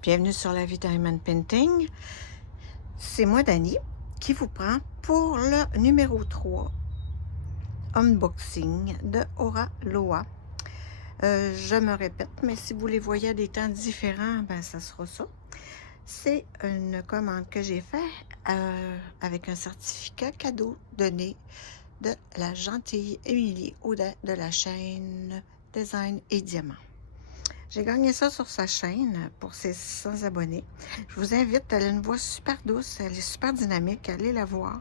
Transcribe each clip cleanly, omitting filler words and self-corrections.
Bienvenue sur la vie Diamond Painting. C'est moi, Dani, qui vous prend pour le numéro 3 unboxing de Aura Loa. Je me répète, mais si vous les voyez à des temps différents, ben ça sera ça. C'est une commande que j'ai faite avec un certificat cadeau donné de la gentille Émilie Audet de la chaîne Design et Diamant. J'ai gagné ça sur sa chaîne pour ses 600 abonnés. Je vous invite, elle a une voix super douce, elle est super dynamique, allez la voir.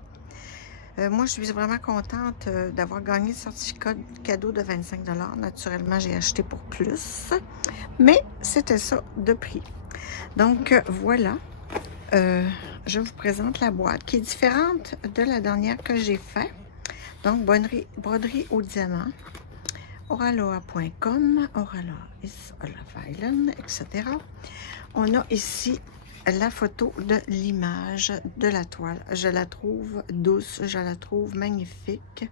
Moi, je suis vraiment contente d'avoir gagné le certificat cadeau de 25 $. Naturellement, j'ai acheté pour plus, mais c'était ça de prix. Donc, voilà, je vous présente la boîte qui est différente de la dernière que j'ai faite. Donc, broderie au diamant. Auraloa.com, Auraloa is Olaf Island, etc. On a ici la photo de l'image de la toile. Je la trouve douce, je la trouve magnifique.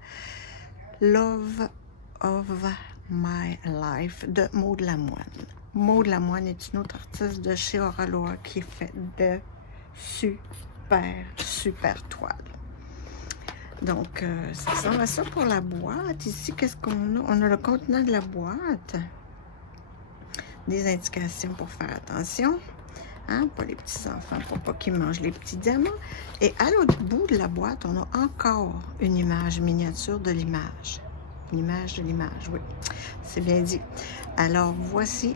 Love of My Life de Maud Lamoine. Maud Lamoine est une autre artiste de chez Auraloa qui fait de super toiles. Donc, ça ressemble à ça pour la boîte. Ici, qu'est-ce qu'on a? On a le contenant de la boîte. Des indications pour faire attention. Hein, pour les petits-enfants, pour pas qu'ils mangent les petits diamants. Et à l'autre bout de la boîte, on a encore une image miniature de l'image. Une image de l'image, oui. C'est bien dit. Alors, voici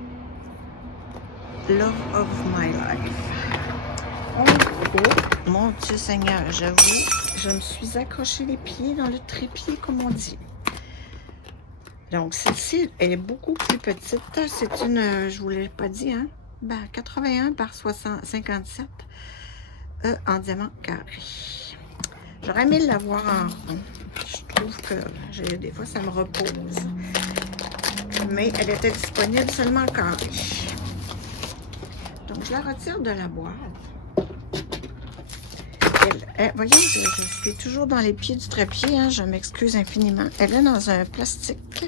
Love of My Life. Oh, mon Dieu Seigneur, j'avoue, je me suis accroché les pieds dans le trépied, comme on dit. Donc, celle-ci, elle est beaucoup plus petite. C'est une, je vous l'ai pas dit, hein, 81 par 57 en diamant carré. J'aurais aimé l'avoir en rond. Je trouve que des fois, ça me repose. Mais elle était disponible seulement en carré. Donc, je la retire de la boîte. Voyez, je suis toujours dans les pieds du trépied, hein, je m'excuse infiniment. Elle est dans un plastique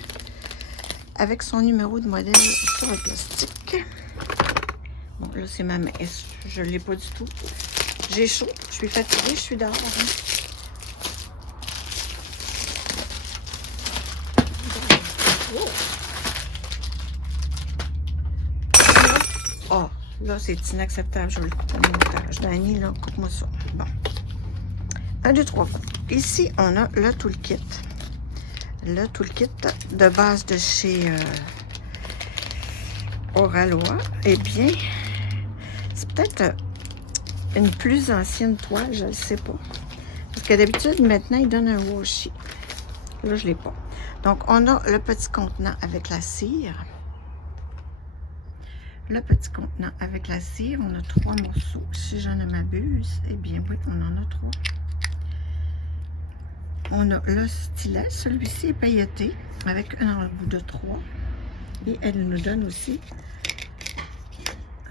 avec son numéro de modèle sur le plastique. Bon, là, c'est ma main. Je ne l'ai pas du tout. J'ai chaud, je suis fatiguée, je suis dehors. Hein. Oh, là, c'est inacceptable. Je vais le couper au montage. Dani, là, coupe-moi ça. Bon. 1, 2, 3. Ici, on a le toolkit. Le toolkit de base de chez Auraloa. Eh bien, c'est peut-être une plus ancienne toile, je ne sais pas. Parce que d'habitude, maintenant, ils donnent un washi. Là, je ne l'ai pas. Donc, on a le petit contenant avec la cire. Le petit contenant avec la cire. On a 3 morceaux. Si je ne m'abuse, eh bien, oui, on en a 3. On a le stylet, celui-ci est pailleté avec un embout de 3. Et elle nous donne aussi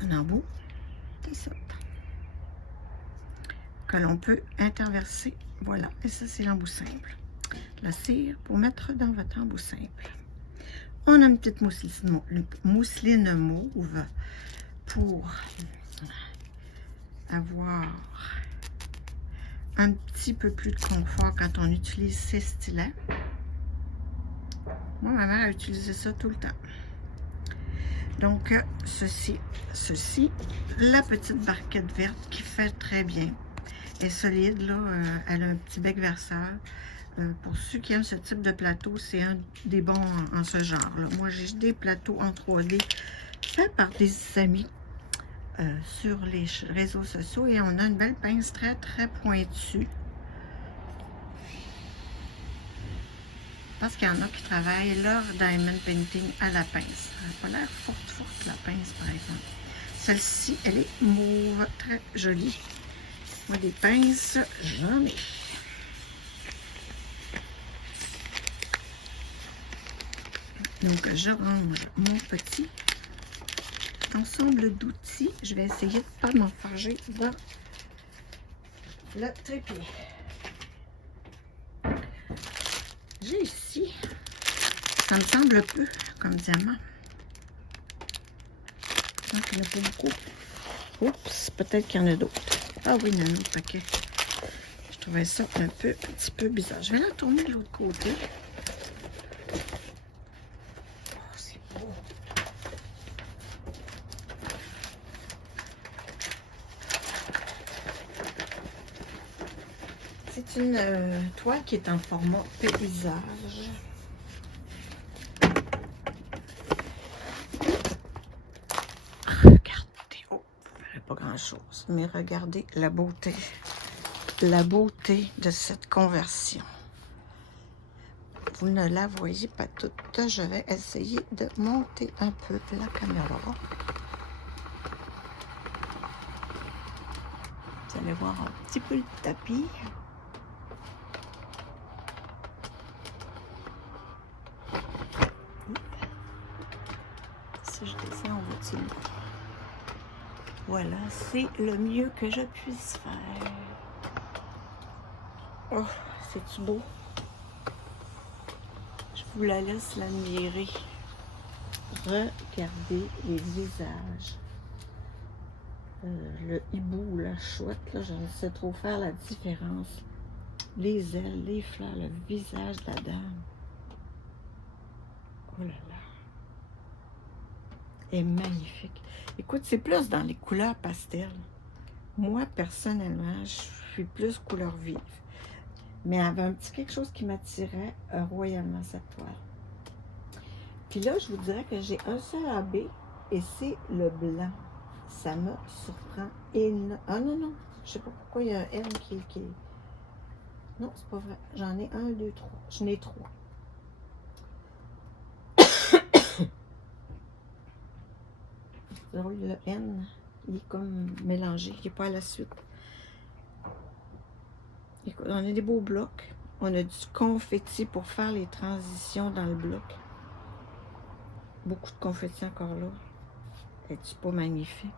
un embout de 7 que l'on peut interverser. Voilà, et ça c'est l'embout simple. La cire pour mettre dans votre embout simple. On a une petite mousseline mauve pour avoir un petit peu plus de confort quand on utilise ces stylets. Moi, ma mère a utilisé ça tout le temps. Donc, ceci, la petite barquette verte qui fait très bien. Elle est solide, là, elle a un petit bec verseur. Pour ceux qui aiment ce type de plateau, c'est un des bons en ce genre-là. Moi, j'ai des plateaux en 3D faits par des amis sur les réseaux sociaux et on a une belle pince très pointue. Parce qu'il y en a qui travaillent leur diamond painting à la pince. Elle n'a pas l'air forte la pince, par exemple. Celle-ci, elle est mauve, très jolie. Moi, des pinces, j'en ai. Donc, je range mon petit ensemble d'outils. Je vais essayer de ne pas m'enfarger dans le trépied. J'ai ici, ça me semble peu comme diamant. Donc, il n'y en a pas beaucoup. Oups, peut-être qu'il y en a d'autres. Ah oui, il y en a un autre paquet. Je trouvais ça un petit peu bizarre. Je vais la tourner de l'autre côté. Oh, c'est beau. C'est une toile qui est en format paysage. Regardez, oh, vous verrez pas grand-chose, mais regardez la beauté de cette conversion. Vous ne la voyez pas toute. Je vais essayer de monter un peu la caméra. Vous allez voir un petit peu le tapis. Si je descends, on va-t-il? Voilà, c'est le mieux que je puisse faire. Oh, c'est-tu beau? Je vous la laisse l'admirer. Regardez les visages. Le hibou ou la chouette, là, je ne sais trop faire la différence. Les ailes, les fleurs, le visage de la dame. Oh là là. Est magnifique. Écoute, c'est plus dans les couleurs pastel. Moi, personnellement, je suis plus couleur vive. Mais il y avait un petit quelque chose qui m'attirait royalement cette toile. Puis là, je vous dirais que j'ai un seul AB et c'est le blanc. Ça me surprend énormément. Ah non, non, je sais pas pourquoi il y a un M qui est... Non, c'est pas vrai. J'en ai 1, 2, 3. J'en ai 3. Le N, il est comme mélangé, il n'est pas à la suite. Écoute, on a des beaux blocs. On a du confetti pour faire les transitions dans le bloc. Beaucoup de confetti encore là. C'est pas magnifique.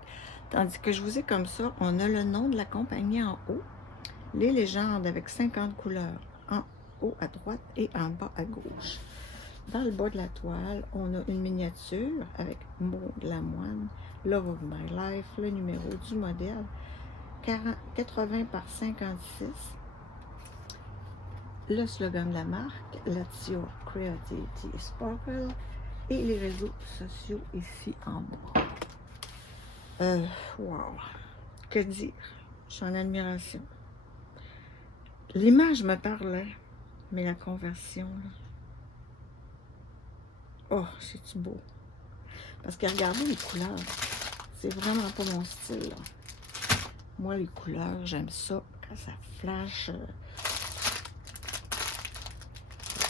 Tandis que je vous ai comme ça, on a le nom de la compagnie en haut. Les légendes avec 50 couleurs en haut à droite et en bas à gauche. Dans le bas de la toile, on a une miniature avec Maud Lamoine, Love of My Life, le numéro du modèle, 80 par 56, le slogan de la marque, Let's Your Creativity Sparkle, et les réseaux sociaux ici en bas. Wow! Que dire? Je suis en admiration. L'image me parlait, mais la conversion, là, oh, c'est-tu beau? Parce que regardez les couleurs. C'est vraiment pas mon style, là. Moi, les couleurs, j'aime ça quand ça flash.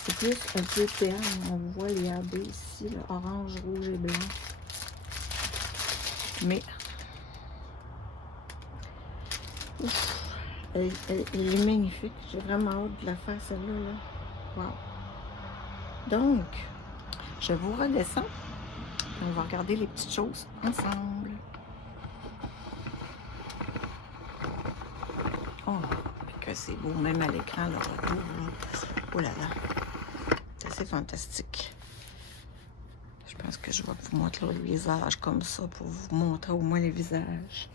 C'est plus un peu terne. On voit les AB ici, là, orange, rouge et blanc. Mais ouf, elle est magnifique. J'ai vraiment hâte de la faire, celle-là. Là. Wow. Donc, je vous redescends. On va regarder les petites choses ensemble. Oh, que c'est beau, même à l'écran, le retour. Là. Oh là là, c'est assez fantastique. Je pense que je vais vous montrer le visage comme ça pour vous montrer au moins les visages.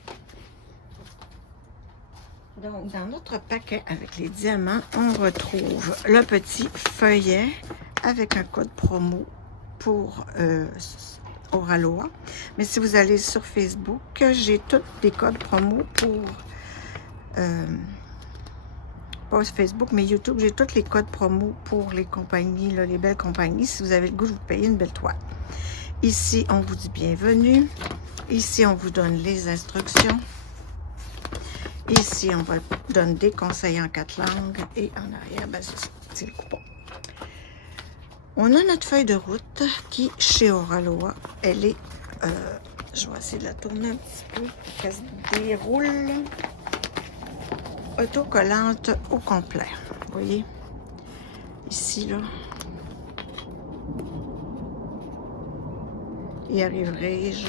Donc, dans notre paquet avec les diamants, on retrouve le petit feuillet avec un code promo pour Oraloa. Mais si vous allez sur Facebook, j'ai tous des codes promo pour pas Facebook, mais YouTube. J'ai tous les codes promo pour les compagnies, là, les belles compagnies. Si vous avez le goût de vous payer une belle toile. Ici, on vous dit bienvenue. Ici, on vous donne les instructions. Ici, on vous donne des conseils en 4 langues. Et en arrière, ben, c'est le coupon. On a notre feuille de route qui, chez Oraloa, elle est... je vais essayer de la tourner un petit peu pour qu'elle se déroule. Autocollante au complet. Vous voyez? Ici, là. Y arriverai-je?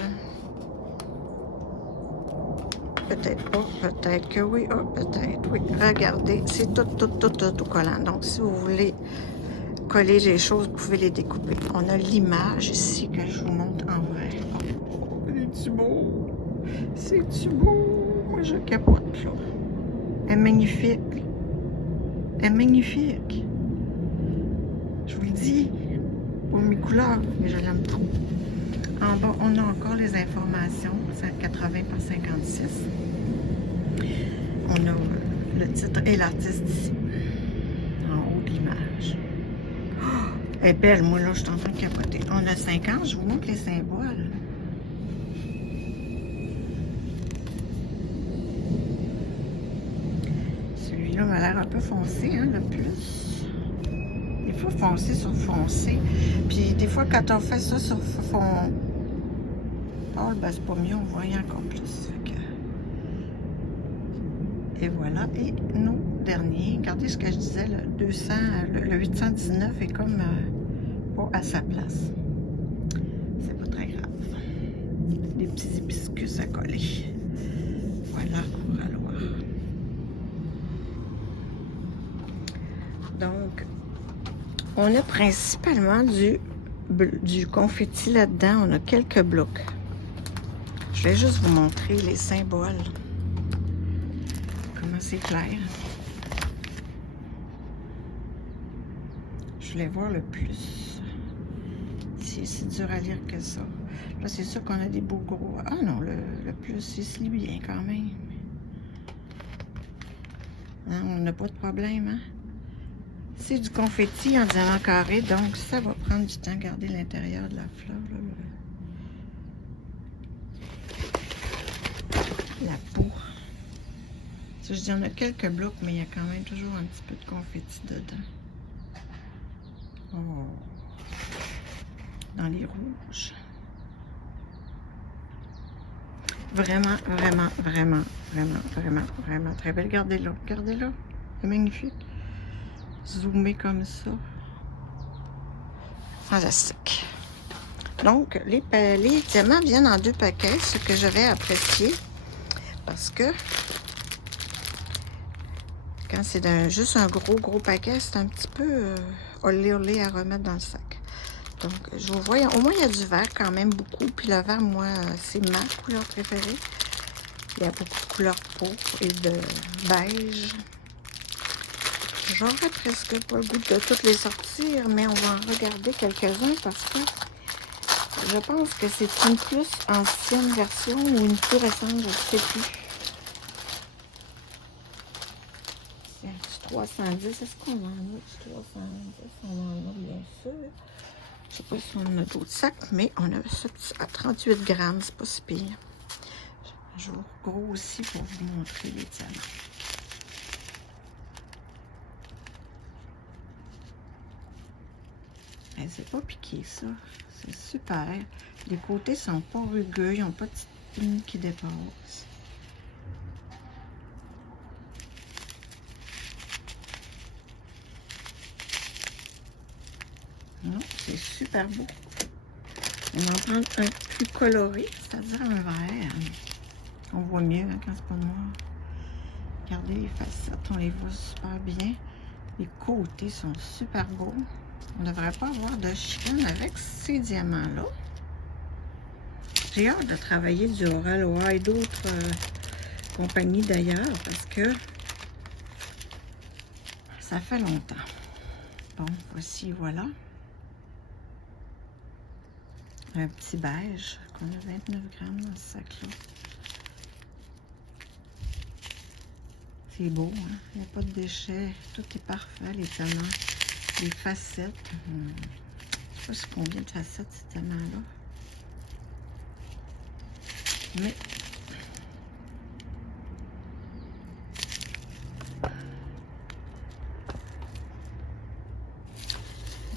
Peut-être pas, peut-être que oui. Oh, peut-être, oui. Regardez, c'est tout autocollant. Donc, si vous voulez coller les choses, vous pouvez les découper. On a l'image ici que je vous montre en vrai. C'est beau! C'est-tu beau? Moi, je capote, là. Elle est magnifique. Elle est magnifique. Je vous le dis, pour mes couleurs, mais je l'aime trop. En bas, on a encore les informations. C'est 80 par 56. On a le titre et l'artiste ici, en haut de l'image. Oh, elle est belle, moi, là, je suis en train de capoter. On a 50, je vous montre les symboles. Celui-là m'a l'air un peu foncé, hein, le plus. Des fois, foncé sur foncé. Puis, des fois, quand on fait ça sur fond pâle, ben, c'est pas mieux, on voit encore plus. Fait que... Et voilà. Et nos derniers, regardez ce que je disais, le 200, le 819 est comme pas à sa place. C'est pas très grave. Des petits hibiscus à coller. Voilà, alors. Donc, on a principalement du confetti là-dedans. On a quelques blocs. Je vais juste vous montrer les symboles. Comment c'est clair. Je voulais voir le plus. C'est si dur à lire que ça. Là, c'est sûr qu'on a des beaux gros... Ah non, le plus, il se lit bien quand même. Hein, on n'a pas de problème, hein? C'est du confetti en diamant carré, donc ça va prendre du temps à garder l'intérieur de la fleur. Là, la peau. Ça, je dis, on a quelques blocs, mais il y a quand même toujours un petit peu de confetti dedans. Oh. Dans les rouges. Vraiment, vraiment, vraiment, vraiment, vraiment, vraiment très belle. Regardez-la, regardez-la. C'est magnifique. Zoomé comme ça. Fantastique. Donc, les diamants viennent en 2 paquets, ce que j'avais apprécié. Parce que quand c'est juste un gros paquet, c'est un petit peu olé à remettre dans le sac. Donc, je vous vois, au moins il y a du vert quand même beaucoup. Puis le vert, moi, c'est ma couleur préférée. Il y a beaucoup de couleurs pourpre et de beige. J'aurais presque pas le goût de toutes les sortir, mais on va en regarder quelques-uns parce que je pense que c'est une plus ancienne version ou une plus récente, je ne sais plus. C'est du 310. Est-ce qu'on en a du 310? On en a bien sûr. Je ne sais pas si on a d'autres sacs, mais on a ce petit à 38 grammes, c'est pas si pire. Je vous grossis pour vous montrer les diamants. C'est pas piqué ça, c'est super. Les côtés sont pas rugueux, ils n'ont pas de petites lignes qui dépassent. Non, c'est super beau. On va en prendre un plus coloré, c'est-à-dire un vert. On voit mieux hein, quand c'est pas noir. Regardez les facettes, on les voit super bien. Les côtés sont super beaux. On ne devrait pas avoir de chicane avec ces diamants-là. J'ai hâte de travailler du Auraloa et d'autres compagnies d'ailleurs parce que ça fait longtemps. Bon, voici, voilà. Un petit beige qu'on a 29 grammes dans ce sac-là. C'est beau, hein? Il n'y a pas de déchets. Tout est parfait, les diamants. Les facettes. Je ne sais pas combien de facettes ces diamants-là. Mais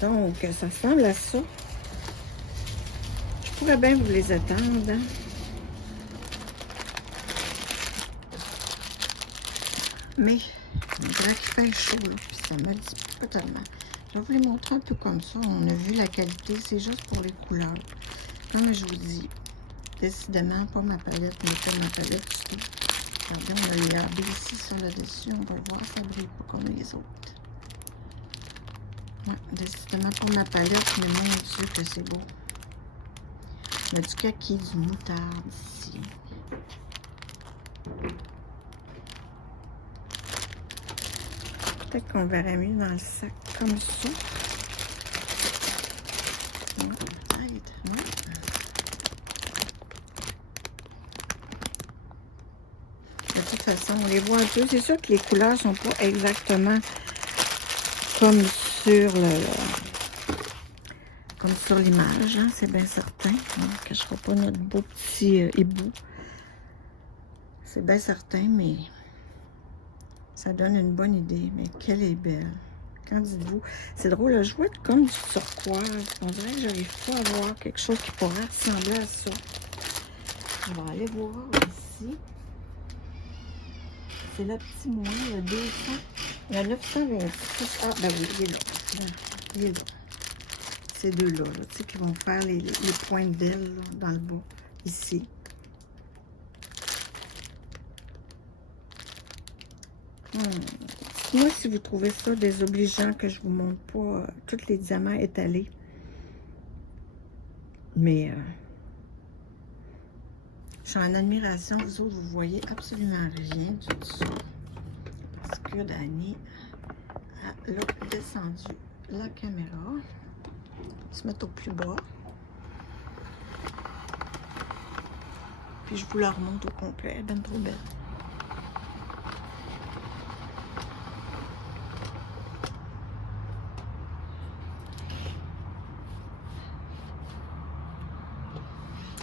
donc, ça ressemble à ça. Je pourrais bien vous les attendre. Hein? Mais, on dirait qu'il fait chaud, là, puis ça me dit pas tellement. Je vais vous les montrer un peu comme ça. On a vu la qualité, c'est juste pour les couleurs. Comme je vous dis, décidément, pas ma palette, mais pas ma palette du tout. Regardez, on a les AB ici sur le dessus. On va le voir, ça brille pas comme les autres. Ouais, décidément pas ma palette, mais mon Dieu que c'est beau. On a du kaki, du moutarde ici. Peut-être qu'on verrait mieux dans le sac comme ça. Non, peut-être, non. De toute façon, on les voit un peu. C'est sûr que les couleurs sont pas exactement comme sur l'image, hein, c'est bien certain. On ne cachera pas notre beau petit hibou. C'est bien certain, mais ça donne une bonne idée. Mais qu'elle est belle. Qu'en dites-vous? C'est drôle, je vois comme du turquoise. On dirait que j'arrive pas à voir quelque chose qui pourrait ressembler à ça. On va aller voir ici. C'est le petit moins, le 200. Le 926. Ah, ben oui, il est là. Il est là. Ces deux-là, là, tu sais, qui vont faire les pointes d'ailes dans le bas, ici. Moi, si vous trouvez ça désobligeant que je vous montre pas tous les diamants étalés, mais je suis en admiration. Vous autres, vous voyez absolument rien du tout. Parce que Dani a descendu la caméra. On va se mettre au plus bas. Puis je vous la remonte au complet. Elle est bien trop belle.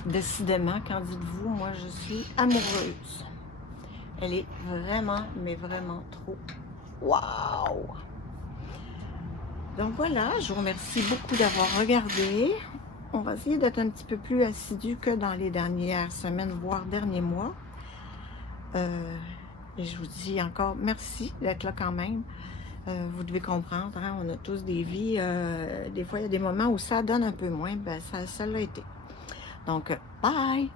Décidément, qu'en dites-vous, moi je suis amoureuse. Elle est vraiment, mais vraiment trop. Waouh! Donc voilà, je vous remercie beaucoup d'avoir regardé. On va essayer d'être un petit peu plus assidu que dans les dernières semaines, voire derniers mois. Et je vous dis encore merci d'être là quand même. Vous devez comprendre, hein, on a tous des vies. Des fois, il y a des moments où ça donne un peu moins. Ben, ça l'a été. Donc, bye!